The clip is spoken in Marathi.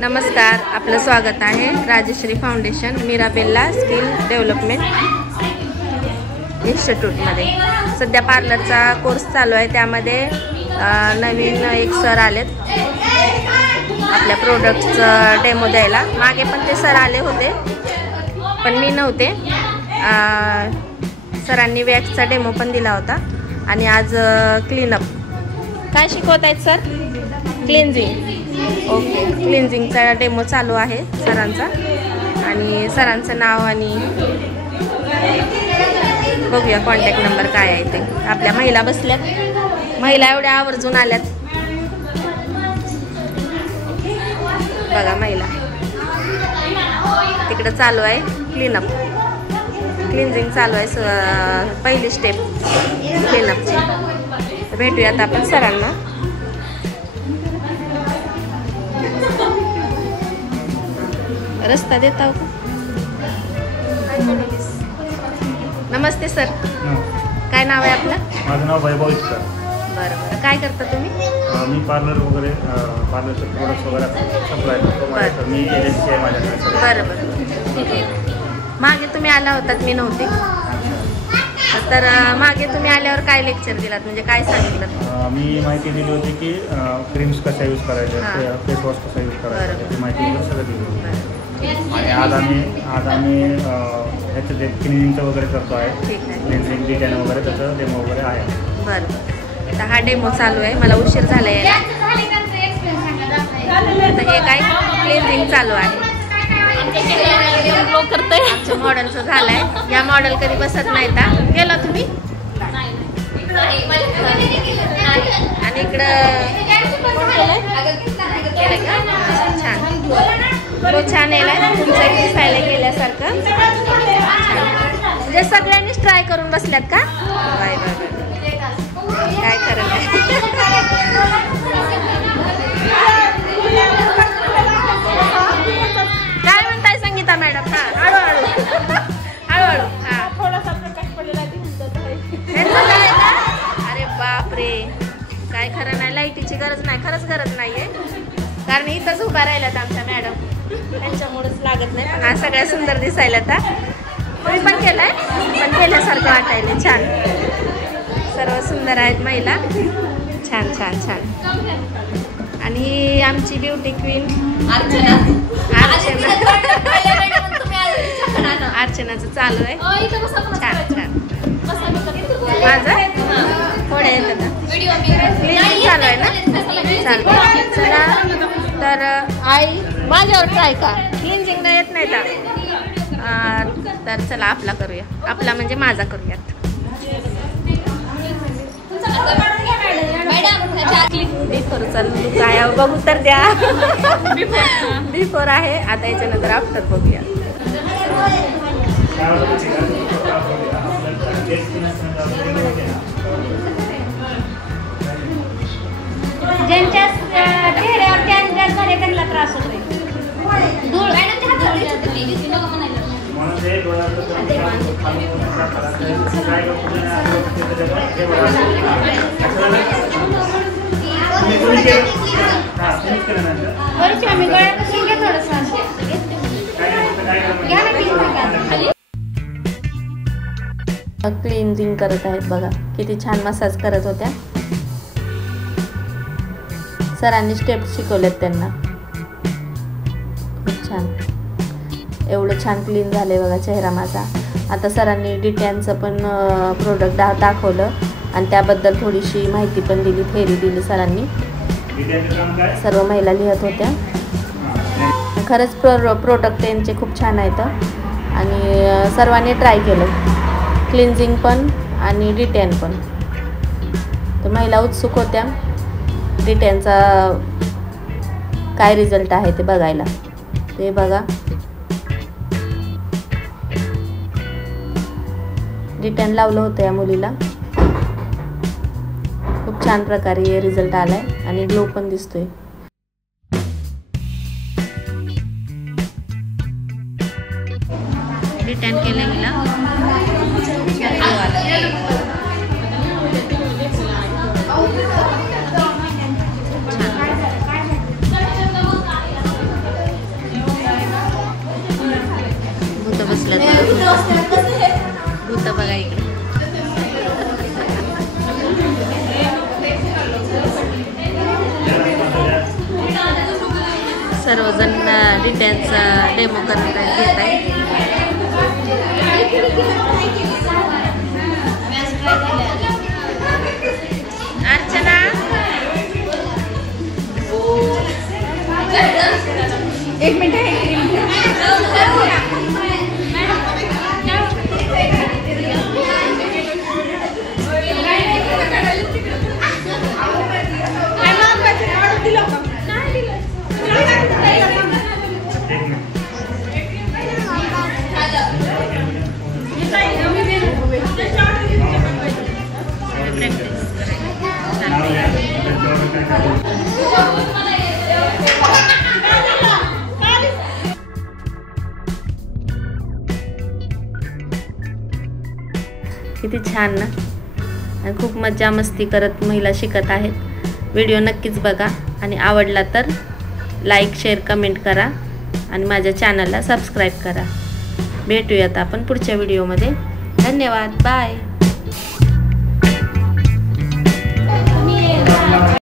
नमस्कार, आपलं स्वागत आहे राजश्री फाउंडेशन मिराबेल्ला स्किल डेव्हलपमेंट इन्स्टिट्यूटमध्ये। सध्या पार्लरचा कोर्स चालू आहे, त्यामध्ये नवीन एक सर आलेत आपल्या प्रोडक्ट्सचं डेमो द्यायला। मागे पण ते सर आले होते पण मी नव्हते। सरांनी वॅक्सचा डेमो पण दिला होता आणि आज क्लीनअप काय शिकवत आहेत सर? क्लिन्झिंग। ओके, क्लिन्झिंगचा डेमो चालू आहे सरांचा आणि सरांचं नाव आणि बघूया कॉन्टॅक्ट नंबर काय आहे ते। आपल्या महिला बसल्यात, महिला एवढ्या आवर्जून आल्यात बघा। महिला तिकडे चालू आहे क्लीनअप, क्लिन्झिंग चालू आहे। पहिली स्टेप क्लीनअपची। भेटूयात आपण सरांना। रस्ता देता हो का? नमस्ते सर, काय नाव आहे आपलं? माझं नाव वैभव इस्कर। बरं बरं, काय करता तुम्ही? मी पार्लर वगैरे पार्लरचे प्रोडक्ट्स वगैरे सप्लाय करतो। मी एजन्सी आहे माझ्याकडे। बरं बरं, ठीक आहे। मागे तुम्ही आला होतात, मी नव्हते। तर मागे तुम्ही आल्यावर काय लेक्चर दिलात, म्हणजे काय सांगितलं? मी माहिती दिली होती की क्रीम्स कशा यूज करायचे, फेस वॉश कसा यूज करायचा, ती माहिती सगळं दिली होती। आणि आज आम्ही ह्याचं जे क्लिनिंगचं वगैरे करतो आहे, क्लिन्झिंग डिटेन वगैरे त्याचं डेमो वगैरे आहे। बरं, तर हा डेमो चालू आहे, मला उशीर झाला यायला। तर हे काय क्लिन्झिंग चालू आहे, आमच्या मॉडेलचं झालं आहे। या मॉडेल कधी बसत नाही का? गेला तुम्ही? आणि इकडं छान, तो छान येलाय, तुमचं एक दिसायला गेल्यासारखं छान। म्हणजे सगळ्यांनीच ट्राय करून बसल्यात का? बाय बाय बाय, काय खरं नाही। काय म्हणताय संगीता मॅडम? हा, हळूहळू हळूहळू। हा, थोडासा प्रकाश पडलेला दिसत। अरे बापरे, काय खरं नाही। लाईटीची गरज नाही, खरंच गरज नाहीये, कारण इथंच उभा राहिल्यात आमच्या मॅडम, त्यांच्यामुळेच लागत नाही। पण हा सगळ्या सुंदर दिसायला था। तुम्ही पण केलाय, पण केल्यासारखं वाटायला छान। सर्व सुंदर आहेत महिला, छान छान छान। आणि आमची ब्युटी क्वीन अर्चनाचं चालू आहे, छान छान। माझं थोडे येतं ना, क्लिनिंग चालू आहे ना, चालू। चला तर आई माझ्यावर ट्राय का? क्लिन्झिंग येत नाही तर चला आपला करूया, आपला म्हणजे माझा करूयात। बिफोर चालू काय बघू तर द्या। बिफोर आहे, आता याच्यानंतर आफ्टर बघूया। ज्यांच्या चेहऱ्यावर टॅन झाले त्यांना त्रास होतोय। धूळ क्लिन्झिंग करत आहेत बघा, किती छान मसाज करत होत्या। सरांनी स्टेप शिकवलेत त्यांना, खूप छान। एवढं छान क्लीन झाले बघा चेहरा माझा। आता सरांनी डिटॅनचं पण प्रोडक्ट दाखवलं आणि त्याबद्दल थोडीशी माहिती पण दिली, थेरी दिली सरांनी। सर्व महिला लिहत होत्या। खरंच प्रोडक्ट त्यांचे खूप छान आहेत आणि सर्वांनी ट्राय केलं, क्लिन्झिंग पण आणि डिटॅन पण। तर महिला उत्सुक होत्या डिटॅनचा काय रिझल्ट आहे ते बघायला। ते बघा, डिटॅन लावलं होतं या मुलीला, खूप छान प्रकारे रिझल्ट आलाय आणि ग्लो पण दिसतोय। डिटॅन केलं गेला, सर्वजण डिटेलचा डेमो करत आहेत, घेत आहेत. अर्चना एक मिनिट किती छान ना. आणि खूप मज्जा मस्ती करत महिला शिकत आहेत. व्हिडिओ नक्कीच बघा आणि आवडला तर लाईक शेअर कमेंट करा आणि माझ्या चॅनलला सबस्क्राईब करा. भेटूयात आपण पुढच्या व्हिडिओमध्ये. धन्यवाद. बाय.